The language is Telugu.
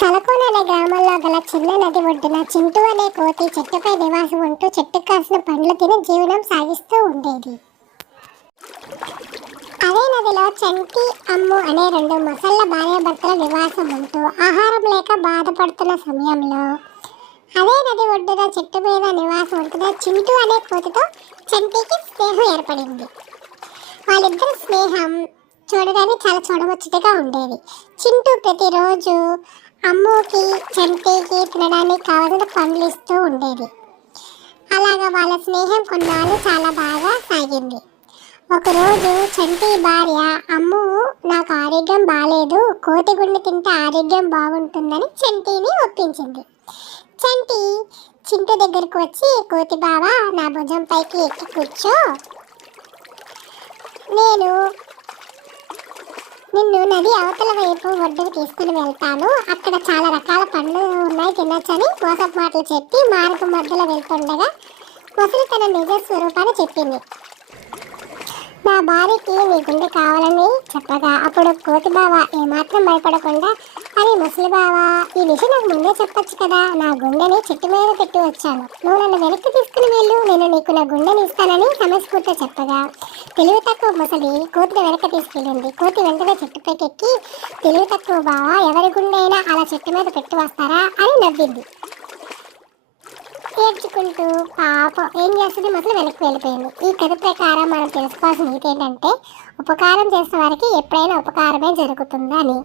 తలకోన అనే గ్రామంలో గల చిన్న నది ఒడ్డున చింటూ అనే కోతి చెట్టుపై నివాసం ఉంటూ చెట్టుకు కాసిన పండ్లు తిని జీవనం సాగిస్తూ ఉండేది. అదే నదిలో చంటి అమ్ము అనే రెండు మొసళ్ళ భార్యాభర్తల నివాసం ఉంటూ ఆహారం లేక బాధపడుతున్న సమయంలో అదే నది ఒడ్డున చెట్టు మీద నివాసం ఉంటున్న చింటూ అనే కోతితో చంటికి స్నేహం ఏర్పడింది. వాళ్ళిద్దరి స్నేహం చూడడానికి చాలా చూడముచ్చటగా ఉండేది. చింటూ ప్రతిరోజు అమ్ముకి చంటికి తినడానికి కావాల్సిన పండ్లు ఇస్తూ ఉండేది. అలాగా వాళ్ళ స్నేహం కొన్నాళ్ళు చాలా బాగా సాగింది. ఒకరోజు చంటి భార్య అమ్ము నాకు ఆరోగ్యం బాగాలేదు కోతి గుండె తింటే ఆరోగ్యం బాగుంటుందని చంటిని ఒప్పించింది. చంటి చింటు దగ్గరకు వచ్చి కోతి బావ నా భుజం పైకి ఎక్కి కూర్చో. నేను నిన్ను నది అవతల వైపు ఒడ్డుకు తీసుకుని వెళ్తాను. అక్కడ చాలా రకాల పండ్లు ఉన్నాయి తినొచ్చని మోసపు మాటలు చెప్పి మార్గం మధ్యలో వెళ్తుండగా ముసలి తన నిజ స్వరూపాన్ని చెప్పింది. నా భార్యకి నీ గుండె కావాలని చెప్పగా అప్పుడు కోతి బావ ఏమాత్రం భయపడకుండా అరే ముసలి బావ ఈ విషయం నాకు ముందే చెప్పొచ్చు కదా నా గుండెని చెట్టు మీద పెట్టి వచ్చాను. నువ్వు నన్ను వెనక్కి తీసుకుని వెళ్ళు నేను నీకు నా గుండెని ఇస్తానని సమస్ఫూర్తితో చెప్పగా తెలివి తక్కువ ముసలి కోతిని వెనక్కి తీసుకెళ్ళింది. కోతి వెంటనే చెట్టుపైకి ఎక్కి తెలివి తక్కువ బావ ఎవరి గుండె అయినా అలా చెట్టు మీద పెట్టి వస్తారా? అని నవ్వింది. ఏడ్చుకుంటూ పాపం ఏం చేస్తుంది? మొదలు వెనక్కి వెళ్ళిపోయింది. ఈ కథ ప్రకారం మనం తెలుసుకోవాల్సిన నీతి ఏంటంటే ఉపకారం చేసిన వారికి ఎప్పుడైనా ఉపకారమే జరుగుతుందని.